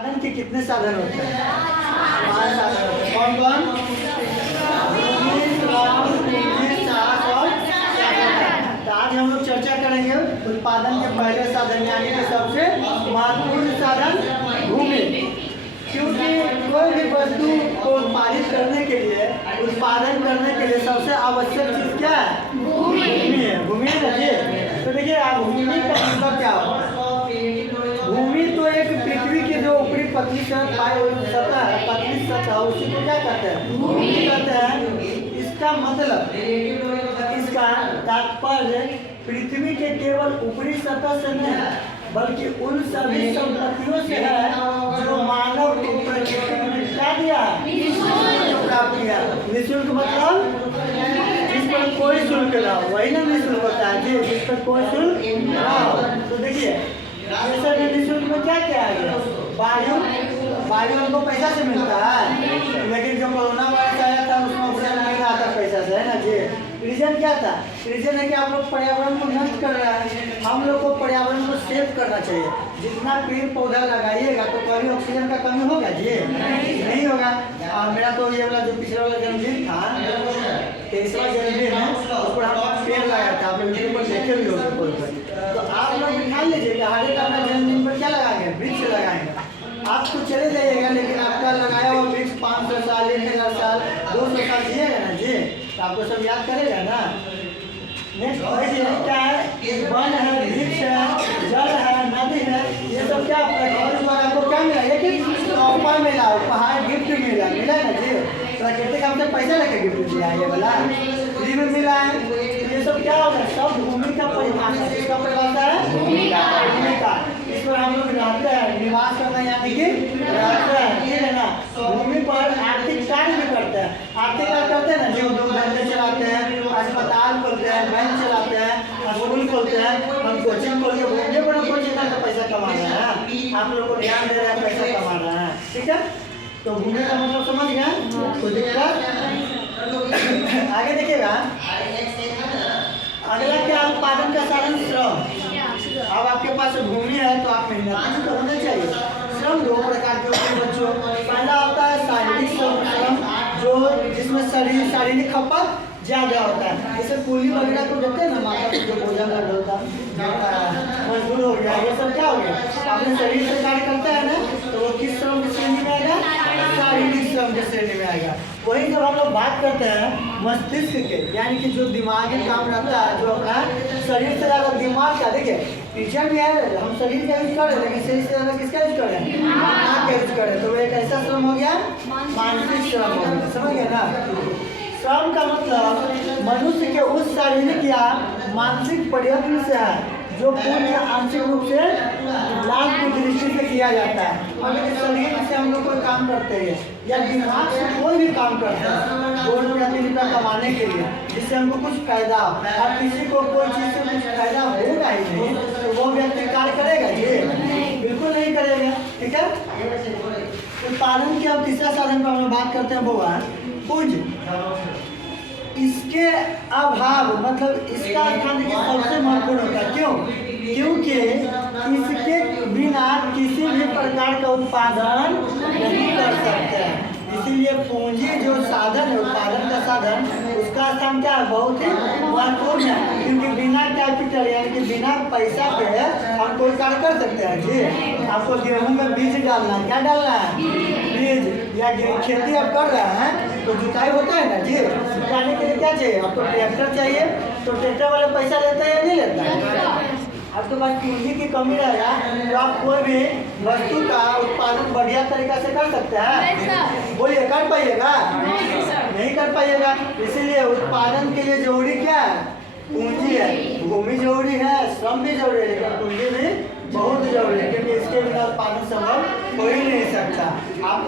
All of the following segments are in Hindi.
साधन के कितने साधन होते हैं? 5 साधन होते हैं। कौन कौन? भूमि, श्रम, पूंजी, साख और साधन। तो आज हम लोग चर्चा करेंगे उत्पादन के पहले साधन यानी कि सबसे महत्वपूर्ण साधन भूमि। क्योंकि कोई भी वस्तु को उत्पादित करने के लिए, उत्पादन करने के लिए सबसे आवश्यक चीज क्या है? भूमि है। भूमि है ना जी। तो देखिए आप भूमि का मतलब क्या होता है? भूमि तो एक पृथ्वी की जो ऊपरी पतली सतह है, पतली सतह, उसी को क्या कहते हैं? भूमि कहते हैं। इसका मतलब, इसका तात्पर्य पृथ्वी के केवल ऊपरी सतह से नहीं बल्कि उन सभी संपत्तियों से है जो मानव को प्रकृति ने क्या दिया, प्राप्त किया। निःशुल्क मतलब जिस पर कोई शुल्क ना हो, वही ना निःशुल्क होता है जी, जिस पर कोई शुल्क ना हो। तो देखिए जैसे निःशुल्क में क्या क्या है? वायु हमको पैसा से मिलता है, लेकिन जो कोरोना वायरस आया था उसमें ऑक्सीजन मिल रहा था पैसा से, है ना जी। रीजन क्या था? रीजन है कि आप लोग पर्यावरण को नष्ट कर रहे हैं। हम लोग को पर्यावरण को सेव करना चाहिए। जितना पेड़ पौधा लगाइएगा तो कभी ऑक्सीजन का कमी होगा जी? नहीं होगा। और मेरा तो ये वाला जो पिछले वाला जन्मदिन था, 23वां जन्मदिन है, उस पर हम पेड़ लगाए थे। आप लोग वीडियो पर देखे भी होंगे। तो आप लोग ध्यान लीजिएगा, हर एक अपना जन्मदिन पर क्या लगाएंगे? वृक्ष लगाएंगे। आप तो चले जाइएगा लेकिन आपका लगाया हुआ वृक्ष 500 साल, 1000 साल, 200 साल जिएगा ना जी, तो आपको सब याद करेगा ना। नेक्स्ट क्या है? वन है, वृक्ष है, जल है, नदी है, ये सब क्या प्रकृति पर आपको क्या मिला? एक तोहफा मिला, उपहार, गिफ्ट मिला ना जी। प्रकृति का हमसे पैसा लेकर गिफ्ट दिया ये वाला, फ्री में मिला है। ये सब क्या होगा? सब भूमि का परिभाषा। किसका परिभाषा है? भूमि का। इस पर हम लोग रहते हैं, निवास करना यानी कि रहते हैं, ठीक है ना। भूमि पर आर्थिक कार्य भी करते हैं। आर्थिक कार्य करते हैं ना जी, उद्योग धंधे चलाते हैं, अस्पताल खोलते हैं, बैंक चलाते हैं, स्कूल खोलते हैं, हम कोचिंग खोल के भूमि पर कोचिंग करके पैसा कमाना है। आप लोग को ध्यान दे रहे हैं, पैसा कमाना है, ठीक है। तो भूमि का मतलब समझ गए? कोई दिक्कत? आगे देखिएगा, अगला क्या? उत्पादन का साधन श्रम। अब आपके पास भूमि है तो आप मेहनत तो होना चाहिए। श्रम दो प्रकार के होते हैं बच्चों। पहला होता है शारीरिक श्रम, जो जिसमें शारीरिक खपत ज्यादा होता है। जैसे कूली वगैरह को देखते हैं ना, माता को जो भोजन का डलता मजदूर हो गया, ये सब क्या हो गया? अपने शरीर से कार्य करता है ना, तो वो किस श्रम की श्रेणी में आएगा? शारीरिक श्रम की श्रेणी में आएगा। वही जब हम लोग बात करते हैं मस्तिष्क के, यानी कि जो दिमागी काम रहता है, जो अपना शरीर से ज़्यादा दिमाग का, देखिए टीचर भी है, हम शरीर का यूज कर रहे हैं लेकिन शरीर से ज़्यादा किसका यूज कर रहे हैं? दिमाग का यूज कर रहे हैं। तो वो एक ऐसा श्रम हो गया, मानसिक श्रम हो गया। समझ गए ना? श्रम का मतलब मनुष्य के उस शारीरिक या मानसिक प्रयत्न से है जो पूर्ण आंशिक रूप से लाभ की दृष्टि से किया जाता है। अगर शरीर से हम लोग कोई काम करते हैं या दिमाग से कोई भी काम करते हैं 2 रुपया 3 रुपया कमाने के लिए, जिससे हमको कुछ फायदा हो, और किसी को कोई चीज़ से कुछ फायदा होगा ही नहीं, तो वो व्यक्ति कार्य करेगा जी? बिल्कुल नहीं करेगा, ठीक है। उत्पादन के अब तीसरा साधन पर हम लोग बात करते हैं, वो है पूंजी। इसके अभाव मतलब इसका स्थान देखिए सबसे महत्वपूर्ण होता है। क्यों? क्योंकि इसके बिना किसी भी प्रकार का उत्पादन नहीं कर सकते हैं। इसीलिए पूंजी जो साधन है, उत्पादन का साधन, उसका स्थान क्या है? बहुत ही महत्वपूर्ण है। क्योंकि बिना कैपिटल यानी कि बिना पैसा पे हम कोई कार्य कर सकते हैं जी। आपको गेहूं में बीज डालना है, क्या डालना है? बीज। या खेती आप कर रहे हैं तो जुताई होता है ना जी, जुताने के लिए क्या चाहिए? आपको ट्रैक्टर चाहिए, तो ट्रैक्टर वाला पैसा लेता है या नहीं लेता है? आपके पास पूंजी की कमी रहेगा तो आप कोई भी वस्तु का उत्पादन बढ़िया तरीका से कर सकते हैं? बोलिए, कर पाइएगा? नहीं कर पाइएगा। इसीलिए उत्पादन के लिए जरूरी क्या है? पूंजी है। भूमि जरूरी है, श्रम भी जरूरी है, लेकिन पूंजी भी बहुत जरूरी है, क्योंकि इसके बिना उत्पादन संभव हो ही नहीं सकता। आप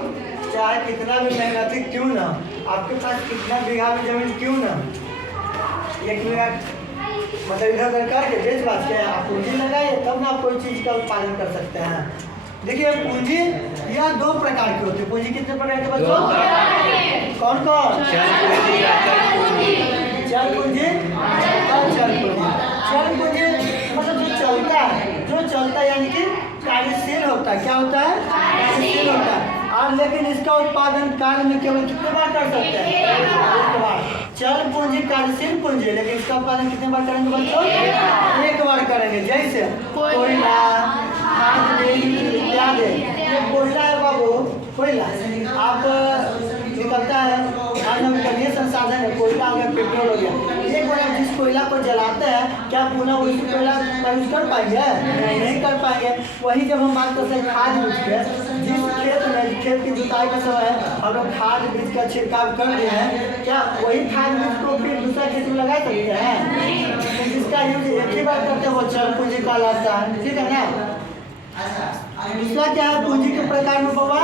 चाहे कितना भी मेहनती क्यों ना, आपके पास कितना बीघा में जमीन क्यों ना, 1 बीघा मतलब इधर उधर करके बेच बात के आप पूंजी लगाइए, तब ना आप कोई चीज़ का उत्पादन कर सकते हैं। देखिए पूंजी यह 2 प्रकार की होती है। पूंजी कितने प्रकार के बच्चों? कौन कौन? चल पूंजी, अचल पूंजी। चल पूंजी मतलब जो चलता है, यानी कि कार्यशील होता है। क्या होता है? अब लेकिन इसका उत्पादन कार्य में केवल कितने बार कर सकते हैं? एक बार। चल पूंजी कार्यशील पूंजी, लेकिन इसका उत्पादन कितने बार करेंगे बच्चों? एक बार करेंगे। जैसे कोयला, खाद इत्यादि। ये कोयला है बाबू, कोयला आप निकलता है नवीकरणीय संसाधन है, कोयला हो गया, पेट्रोल हो गया। एक बार आप जिस कोयला को जलाते हैं क्या पुनः उसी कोयला का यूज कर पाएंगे? नहीं कर पाएंगे। वही जब हम बात करते हैं खाद बीज के, जिस खेत में खेत की जुताई का समय है हम लोग खाद बीज का छिड़काव कर दिए हैं, क्या वही खाद बीज को फिर दूसरा खेत में लगा सकते हैं? तो जिसका यूज एक ही बार करते हैं वो चल पूंजी कहलाता है, ठीक है ना। दूसरा क्या है पूंजी के प्रकार में बाबा?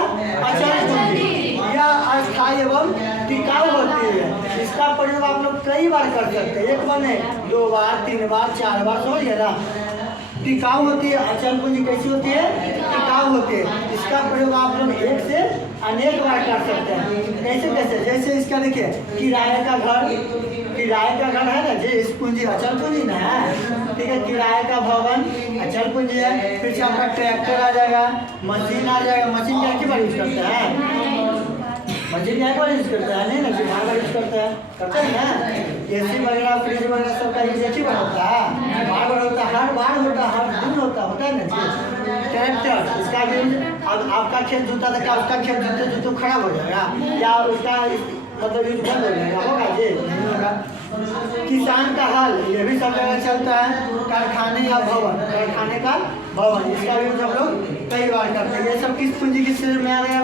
अचल पूंजी। यह अस्थायी एवं टिकाऊ होती है। इसका प्रयोग आप लोग कई बार कर सकते हैं, एक बार नहीं, 2 बार 3 बार 4 बार, समझ गए ना। टिकाऊ होती है। अचल पूंजी कैसी होती है? टिकाऊ होती है। इसका प्रयोग आप लोग एक से अनेक बार कर सकते हैं। कैसे कैसे? जैसे इसका देखिए किराए का घर, किराए का घर है ना, जो इस पूंजी अचल पूंजी ना है, ठीक है। किराए का भवन अचल पूंजी है। फिर से आपका ट्रैक्टर आ जाएगा, मशीन आ जाएगा। मशीन क्या की बार यूज करता है? मशीन क्या बार यूज करता है? नहीं ना, हर बार यूज करता है, करता है ना। एसी वगैरह फ्रिज वगैरह सब का यूज अच्छी बार होता है, बार बार होता है, हर बार होता है, हर दिन होता है ना जी। ट्रैक्टर इसका यूज, अब आपका खेत जोता था क्या उसका खेत जोते जोते खराब हो जाएगा या उसका मतलब यूज बंद हो जाएगा? होगा जी, नहीं होगा। किसान का हल ये भी सब जगह चलता है। कारखाने या भवन, कारखाने का भवन, इसका यूज हम लोग कई बार करते हैं। ये सब किस पूंजी के श्रेणी में आ गया?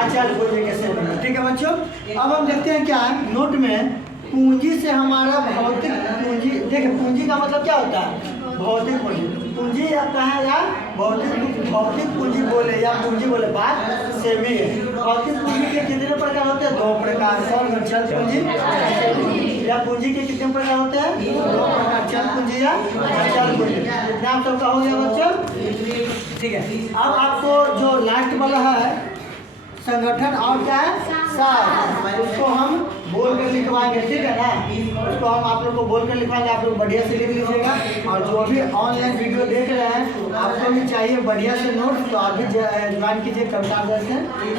अचल पूंजी के श्रेणी में, ठीक है बच्चों। अब हम देखते हैं क्या नोट में पूंजी से हमारा भौतिक पूंजी। देखिए पूंजी का मतलब क्या होता है? भौतिक पूंजी। पूंजी आता है या भौतिक पूंजी बोले या पूंजी बोले बात सेम ही है। भौतिक पूंजी के कितने प्रकार होते हैं? 2 प्रकार। और चल पूंजी या पूंजी के कितने प्रकार होते हैं? 2 प्रकार, चल पूंजी या अचल पूंजी। इतना आप सबका हो गया बच्चों, ठीक है। अब आपको जो लास्ट वाला है संगठन और क्या है? सार, उसको हम बोल कर लिखवाएंगे, ठीक है ना। उसको हम आप लोग को बोल कर लिखवाएंगे, आप लोग बढ़िया से लिख लीजिएगा। और जो भी ऑनलाइन वीडियो देख रहे हैं आपको भी चाहिए बढ़िया से नोट्स, तो आप भी ज्वाइन कीजिए कविता से।